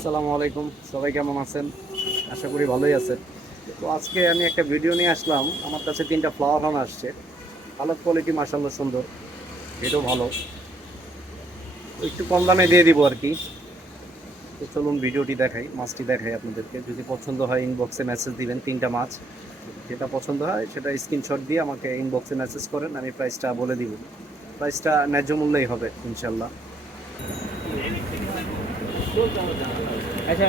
আসসালামু আলাইকুম, সবাই কেমন আছেন? আশা করি ভালোই আছেন। তো আজকে আমি একটা ভিডিও নিয়ে আসলাম। আমার কাছে ৩টা ফ্লাওয়ার ফার্ম আসছে। ভালো কোয়ালিটি, মাশাআল্লাহ সুন্দর, এটাও ভালো। তো একটু কম দামে দিয়ে দিব আর কি। তো চলুন ভিডিওটি দেখাই, মাছটি দেখাই আপনাদেরকে। যদি পছন্দ হয় ইনবক্সে মেসেজ দিবেন। ৩টা মাছ যেটা পছন্দ হয় সেটা স্ক্রিনশট দিয়ে আমাকে ইনবক্সে মেসেজ করেন, আমি প্রাইসটা বলে দিব। প্রাইসটা ন্যায্য মূল্যেই হবে ইনশাল্লাহ। अच्छा